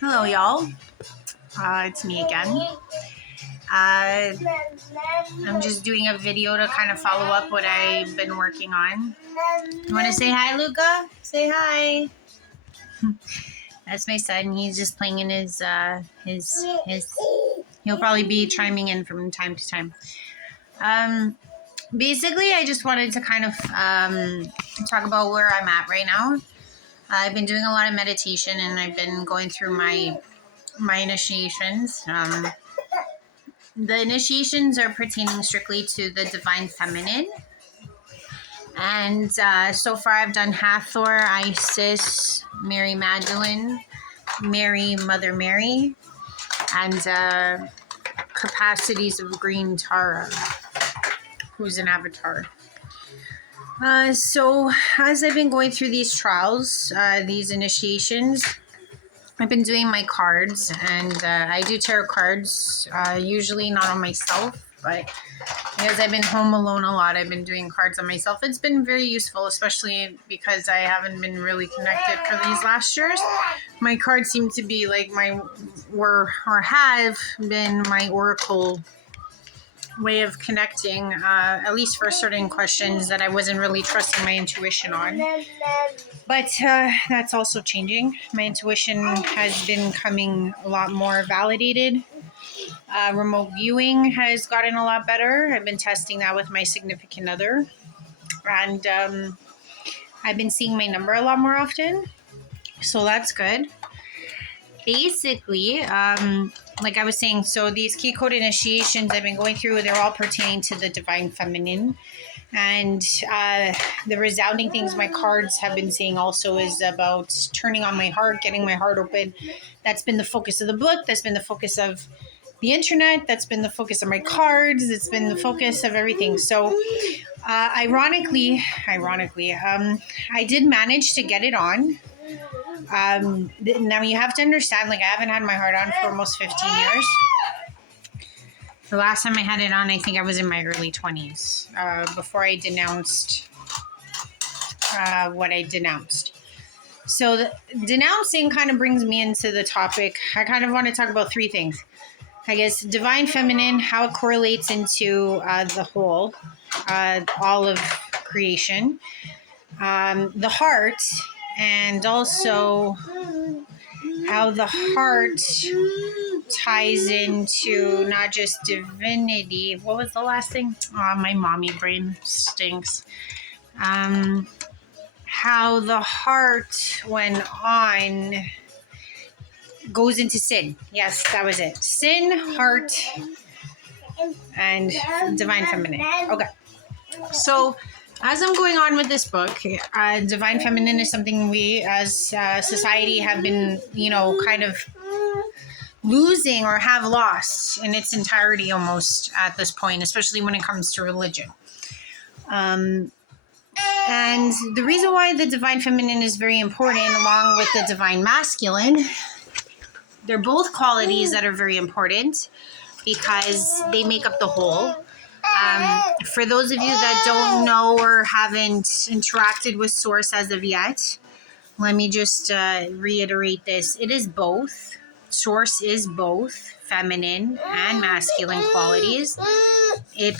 Hello, y'all. It's me again. I'm just doing a video to kind of follow up what I've been working on. You want to say hi, Luca? Say hi. That's my son. He's just playing in his. He'll probably be chiming in from time to time. Basically, I just wanted to kind of talk about where I'm at right now. I've been doing a lot of meditation, and I've been going through my initiations. The initiations are pertaining strictly to the divine feminine. And so far I've done Hathor, Isis, Mary Magdalene, Mary, Mother Mary, and capacities of Green Tara, who's an avatar. So as I've been going through these trials, these initiations, I've been doing my cards, and I do tarot cards, usually not on myself, but because I've been home alone a lot, I've been doing cards on myself. It's been very useful, especially because I haven't been really connected for these last years. My cards seem to be like have been my oracle way of connecting, at least for certain questions that I wasn't really trusting my intuition on. But that's also changing. My intuition has been coming a lot more validated. Remote viewing has gotten a lot better. I've been testing that with my significant other. And I've been seeing my number a lot more often. So that's good. Basically, like I was saying, so these key code initiations I've been going through, they're all pertaining to the divine feminine. And the resounding things my cards have been saying also is about turning on my heart, getting my heart open. That's been the focus of the book. That's been the focus of the internet. That's been the focus of my cards. It's been the focus of everything. So ironically, I did manage to get it on. Now you have to understand, like, I haven't had my heart on for almost 15 years. The last time I had it on, I think I was in my early 20s, before I denounced what I denounced. So the denouncing kind of brings me into the topic. I kind of want to talk about three things. I guess divine feminine, how it correlates into the whole, all of creation, the heart, and also how the heart ties into not just divinity. What was the last thing? Oh, my mommy brain stinks. How the heart, when on, goes into sin. Yes, that was it. Sin, heart, and divine feminine. Okay. So as I'm going on with this book, divine feminine is something we as society have been, kind of losing or have lost in its entirety almost at this point, especially when it comes to religion. And the reason why the divine feminine is very important, along with the divine masculine, they're both qualities that are very important because they make up the whole. For those of you that don't know or haven't interacted with Source as of yet, let me just reiterate this. It is both. Source is both feminine and masculine qualities. The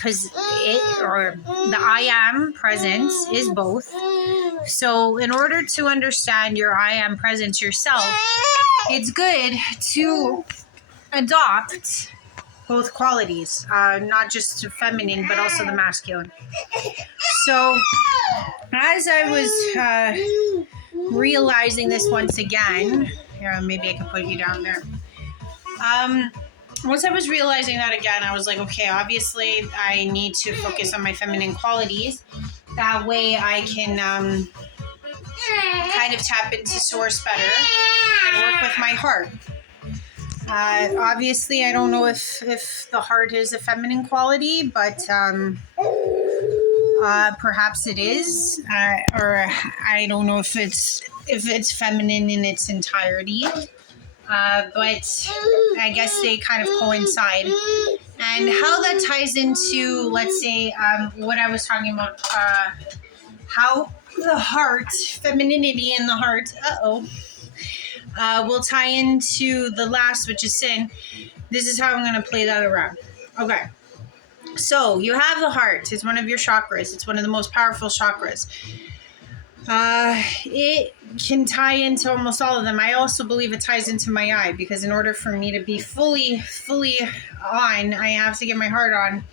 I am presence is both. So in order to understand your I am presence yourself, it's good to adopt both qualities, not just feminine, but also the masculine. So as I was realizing this once again, maybe I can put you down there. Once I was realizing that again, I was like, okay, obviously I need to focus on my feminine qualities. That way I can kind of tap into Source better and work with my heart. Obviously, I don't know if the heart is a feminine quality, but perhaps it is, or I don't know if it's feminine in its entirety. But I guess they kind of coincide. And how that ties into, let's say, what I was talking about, how the heart, femininity in the heart, will tie into the last, which is sin. This is how I'm going to play that around. Okay. So you have the heart. It's one of your chakras. It's one of the most powerful chakras. It can tie into almost all of them. I also believe it ties into my eye, because in order for me to be fully on, I have to get my heart on.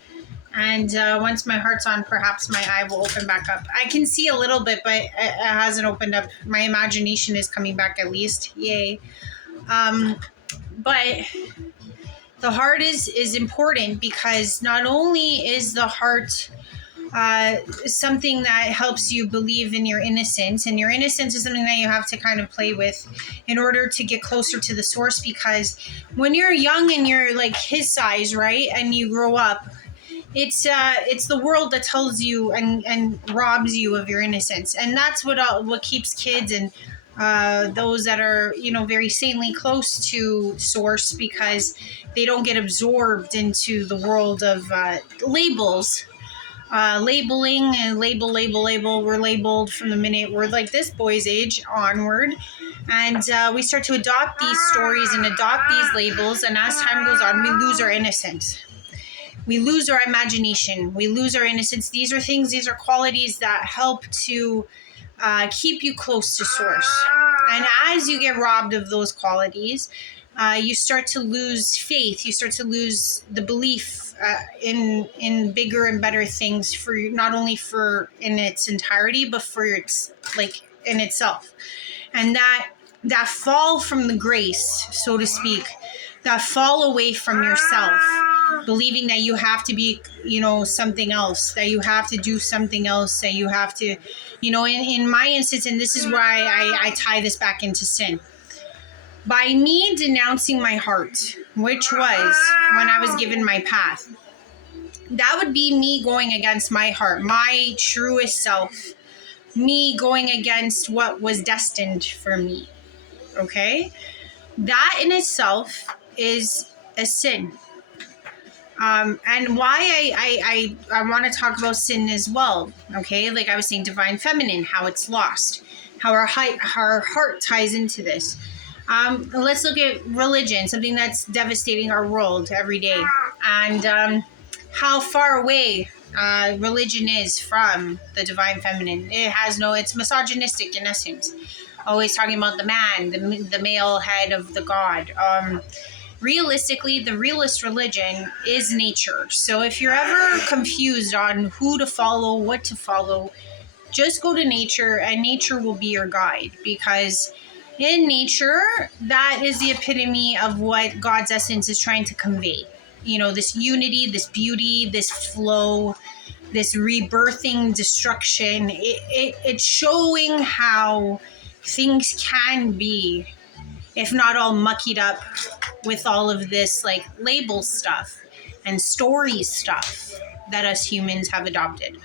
And once my heart's on, perhaps my eye will open back up. I can see a little bit, but it hasn't opened up. My imagination is coming back at least. Yay. But the heart is important, because not only is the heart something that helps you believe in your innocence, and your innocence is something that you have to kind of play with in order to get closer to the source, because when you're young and you're like his size, right, and you grow up, it's the world that tells you and robs you of your innocence, and that's what keeps kids and those that are, very sanely close to source, because they don't get absorbed into the world of labels. Labeling and label. We're labeled from the minute we're like this boy's age onward. And we start to adopt these stories and adopt these labels. And as time goes on, we lose our innocence. We lose our imagination. We lose our innocence. These are qualities that help to keep you close to source. And as you get robbed of those qualities, you start to lose faith. You start to lose the belief in bigger and better things, for not only for in its entirety, but for its in itself. And that fall from the grace, so to speak, that fall away from yourself, believing that you have to be, something else, that you have to do something else, that you have to, in my instance, and this is why I tie this back into sin. By me denouncing my heart, which was when I was given my path, that would be me going against my heart, my truest self, me going against what was destined for me. Okay? That in itself is a sin. And why I want to talk about sin as well. Okay? Like I was saying, divine feminine, how it's lost, how our heart ties into this. Let's look at religion, something that's devastating our world every day, and how far away religion is from the divine feminine. It's misogynistic in essence. Always talking about the man, the male head of the god. Realistically, the realist religion is nature. So if you're ever confused on who to follow, what to follow, just go to nature, and nature will be your guide, because in nature, that is the epitome of what God's essence is trying to convey. This unity, this beauty, this flow, this rebirthing destruction. It's showing how things can be, if not all muckied up with all of this label stuff and story stuff that us humans have adopted.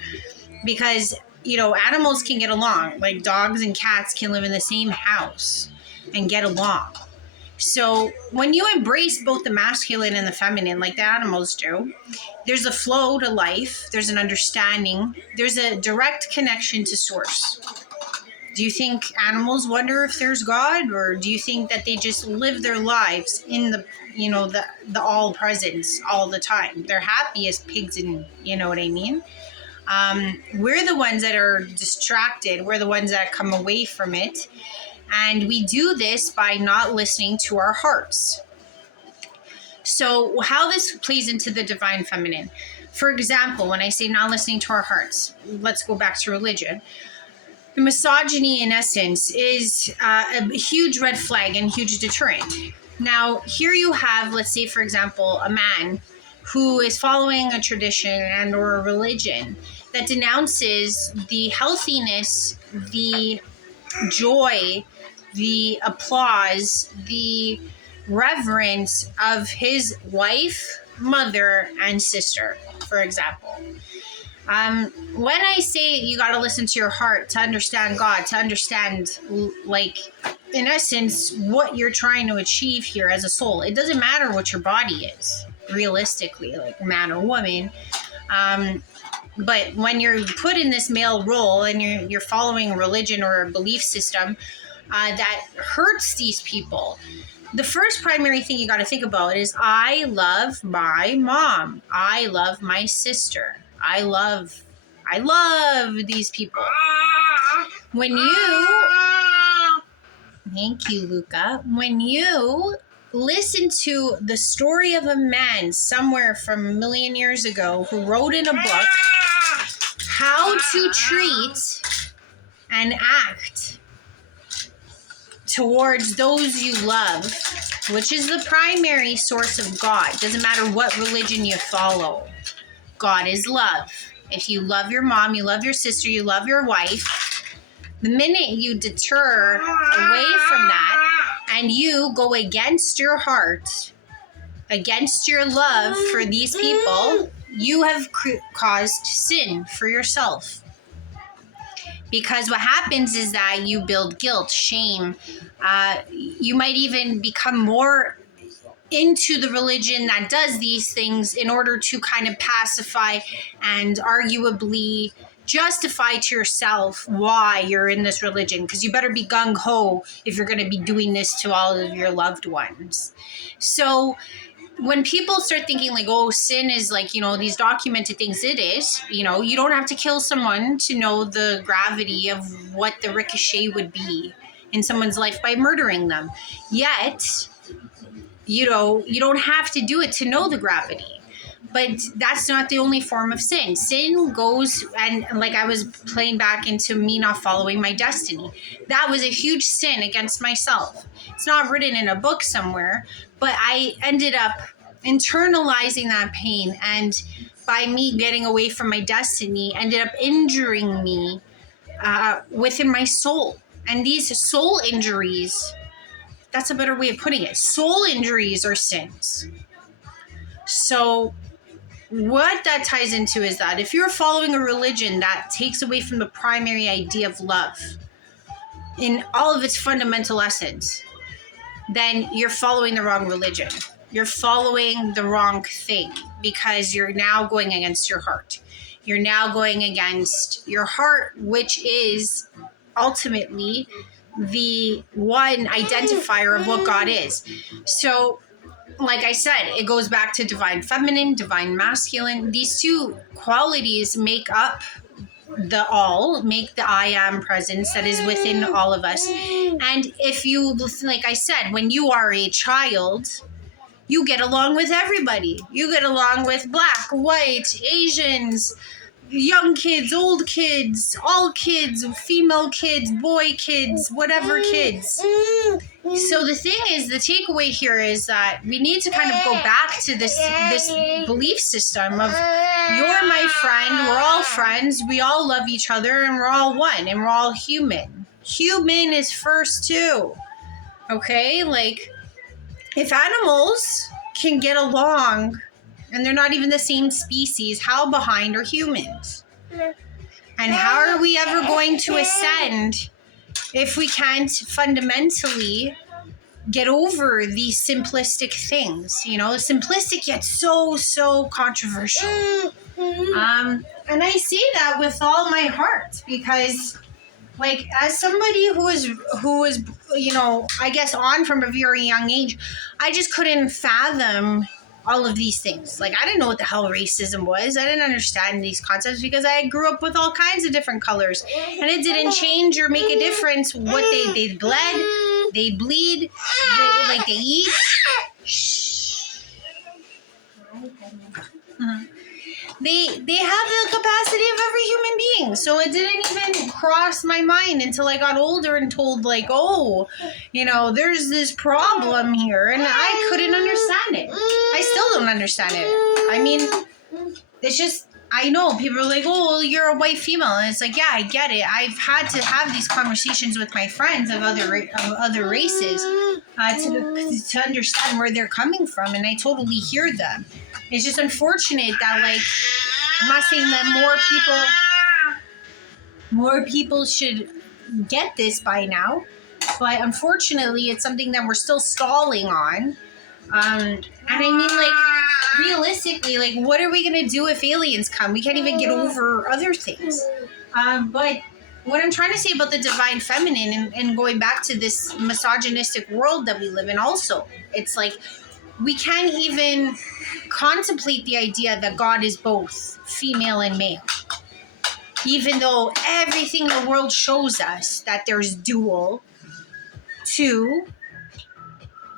Because animals can get along. Like dogs and cats can live in the same house and get along. So when you embrace both the masculine and the feminine, like the animals do, there's a flow to life. There's an understanding. There's a direct connection to source. Do you think animals wonder if there's God, or do you think that they just live their lives in the all presence all the time? They're happy as pigs, and you know what I mean? We're the ones that are distracted. We're the ones that come away from it. And we do this by not listening to our hearts. So how this plays into the divine feminine. For example, when I say not listening to our hearts, let's go back to religion. The misogyny, in essence, is a huge red flag and huge deterrent. Now, here you have, let's say, for example, a man who is following a tradition and or a religion that denounces the healthiness, the joy, the applause, the reverence of his wife, mother, and sister, for example. When I say you got to listen to your heart to understand God, to understand, in essence, what you're trying to achieve here as a soul, it doesn't matter what your body is, realistically, like man or woman. But when you're put in this male role and you're following a religion or a belief system, that hurts these people. The first primary thing you got to think about is I love my mom. I love my sister. I love these people. Thank you, Luca. When you listen to the story of a man somewhere from a million years ago who wrote in a book how to treat and act towards those you love, which is the primary source of God. Doesn't matter what religion you follow. God is love. If you love your mom, you love your sister, you love your wife, the minute you deter away from that and you go against your heart, against your love for these people, you have caused sin for yourself. Because what happens is that you build guilt, shame. You might even become more into the religion that does these things in order to kind of pacify and arguably justify to yourself why you're in this religion. Because you better be gung-ho if you're going to be doing this to all of your loved ones. So when people start thinking like, oh, sin is like, these documented things, it is, you don't have to kill someone to know the gravity of what the ricochet would be in someone's life by murdering them. Yet, you don't have to do it to know the gravity. But that's not the only form of sin. Sin goes, and like I was playing back into me not following my destiny. That was a huge sin against myself. It's not written in a book somewhere, but I ended up internalizing that pain. And by me getting away from my destiny, ended up injuring me within my soul. And these soul injuries, that's a better way of putting it. Soul injuries are sins. So what that ties into is that if you're following a religion that takes away from the primary idea of love in all of its fundamental essence, then you're following the wrong religion. You're following the wrong thing because you're now going against your heart. You're now going against your heart, which is ultimately the one identifier of what God is. So, like I said, it goes back to divine feminine, divine masculine. These two qualities make up the all, make the I am presence that is within all of us. And if you, like I said, when you are a child, you get along with everybody. You get along with black, white, Asians, young kids, old kids, all kids, female kids, boy kids, whatever kids. So the thing is, the takeaway here is that we need to kind of go back to this belief system of you're my friend, we're all friends, we all love each other, and we're all one, and we're all human. Human is first too. Okay? Like, if animals can get along and they're not even the same species, how behind are humans? And how are we ever going to ascend if we can't fundamentally get over these simplistic things? Simplistic yet so controversial. And I say that with all my heart because, like, as somebody who was I guess on from a very young age, I just couldn't fathom all of these things. Like, I didn't know what the hell racism was. I didn't understand these concepts because I grew up with all kinds of different colors. And it didn't change or make a difference what they bled, they bleed, they eat. They have the capacity of every human being. So it didn't even cross my mind until I got older and told, like, oh, there's this problem here. And I couldn't understand it. I still don't understand it. I mean, it's just, I know people are like, oh, well, you're a white female. And it's like, yeah, I get it. I've had to have these conversations with my friends of other races to understand where they're coming from. And I totally hear them. It's just unfortunate that, like, I'm not saying that more people should get this by now, but unfortunately it's something that we're still stalling on. And I mean, like, realistically, like, what are we going to do if aliens come? We can't even get over other things. But what I'm trying to say about the divine feminine and going back to this misogynistic world that we live in also, it's like we can't even contemplate the idea that God is both female and male. Even though everything the world shows us that there's dual, 2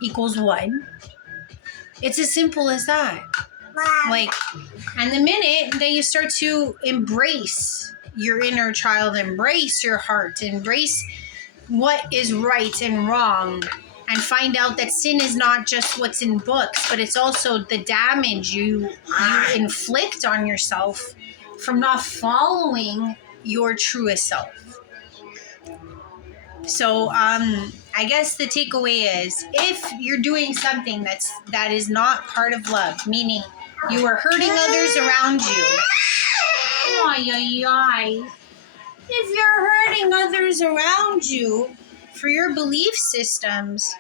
equals 1. It's as simple as that. Like, and the minute that you start to embrace your inner child, embrace your heart, embrace what is right and wrong, and find out that sin is not just what's in books, but it's also the damage you inflict on yourself from not following your truest self. So I guess the takeaway is, if you're doing something that is not part of love, meaning you are hurting others around you, if you're hurting others around you for your belief systems,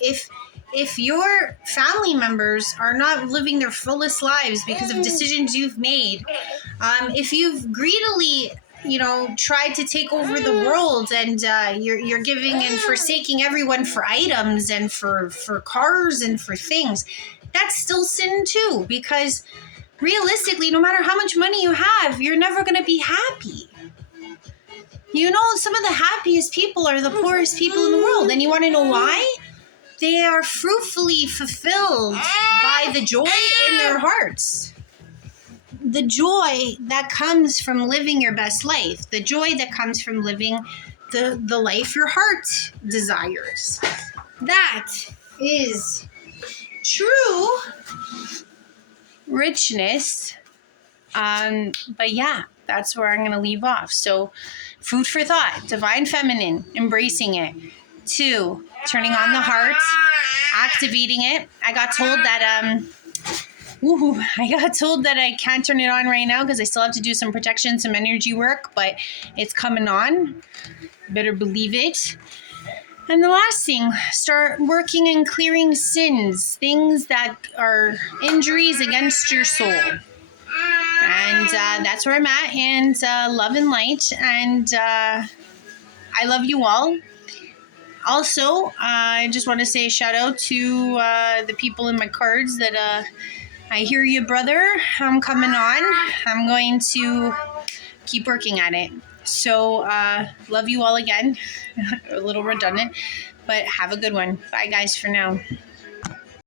if your family members are not living their fullest lives because of decisions you've made, if you've greedily, tried to take over the world, and you're giving and forsaking everyone for items and for cars and for things, that's still sin too, because realistically, no matter how much money you have, you're never going to be happy. Some of the happiest people are the poorest people in the world. And you want to know why? They are fruitfully fulfilled by the joy in their hearts. The joy that comes from living your best life. The joy that comes from living the life your heart desires. That is true richness. But yeah, that's where I'm going to leave off. So, food for thought, divine feminine, embracing it. 2, turning on the heart, activating it. I got told that I can't turn it on right now because I still have to do some protection, some energy work, but it's coming on. Better believe it. And the last thing, start working and clearing sins, things that are injuries against your soul. And that's where I'm at, and love and light, and I love you all. Also, I just want to say a shout out to the people in my cards that I hear you, brother. I'm coming on. I'm going to keep working at it. So, love you all again. A little redundant, but have a good one. Bye, guys, for now.